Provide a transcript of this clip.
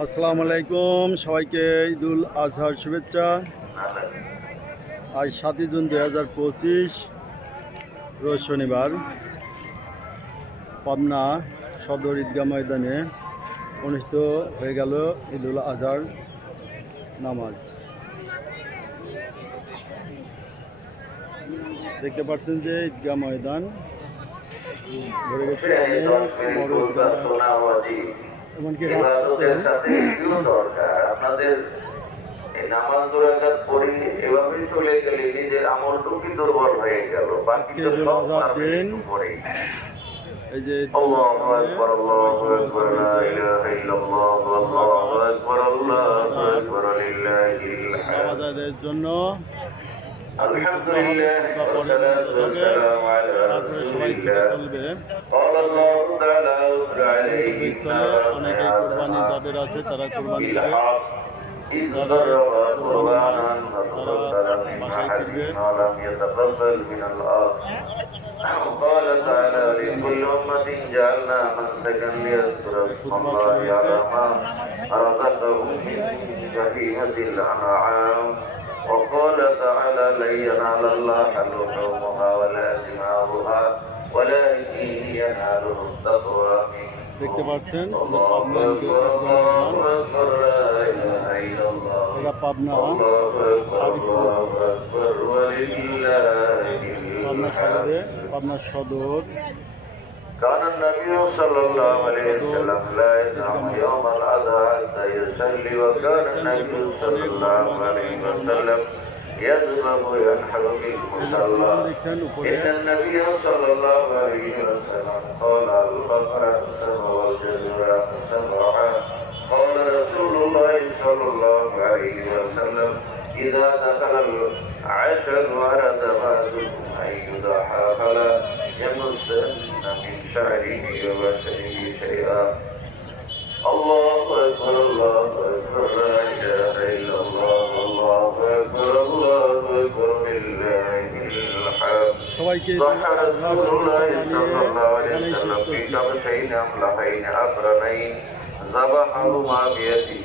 আসসালামু আলাইকুম, সবাইকে ঈদুল আজহার শুভেচ্ছা। আজ 7 জুন 2025 রোজ শনিবার পাবনা সদর ঈদগাহ ময়দানে অনুষ্ঠিত হয়ে গেল ঈদুল আজহার নামাজ। দেখতে পাচ্ছেন যে ঈদগাহ ময়দান ভরে গেছে বড় ঈদগাহ, এমনকি রাস্তাতে আপনাদের এই নামাজ দুরাকাত পড়ি এভাবেই চলে গেলে নিজের আমলটুকু দুর্বল হয়ে গেল। বাকি তো সব পারবেন পড়ে। এই যে আল্লাহু আকবার, আল্লাহু আকবার, লা ইলাহা ইল্লাল্লাহ, আল্লাহু আকবার, আল্লাহু আকবার, লিল্লাহিল হামদ। নামাজের জন্য আলহামদুলিল্লাহ, ওয়াসসালাতু ওয়াসসালামু আলা রাসূলিল্লাহ। চলবে আল্লাহু তাআলা আলাইহি অনেকে কুরবানি যাদের আছে তারা কুরবানি দেবে, قال تعالى لكل أمة جعلنا منسكا ليذكروا اسم الله على ما رزقهم من بهيمة الأنعام. وقال تعالى لن ينال الله لحومها ولا دماؤها ولكن يناله التقوى منكم. দেখতে পাচ্ছেন পাবনা পাবনা শহরে পাবনা সদর। كان النبي صلى الله عليه وسلم لا ينام يوم الأضحى حتى يصلي. وكان النبي صلى الله عليه وسلم يذبح وينحر في المصلى. إن النبي صلى الله عليه وسلم قال البقرة سبع والجزر سبع. قال رسول الله صلى الله عليه وسلم إذا دخل العشر ورد بعضكم أن يضحى فلا يمسن من شعره وبشره شيئا. الله أكبر، الله أكبر، لا إله إلا الله، الله أكبر، الله أكبر، لله الحمد. সবাইকে ضحى رسول الله صلى الله عليه وسلم في كبشين أملحين أقرنين ذبحهما بيده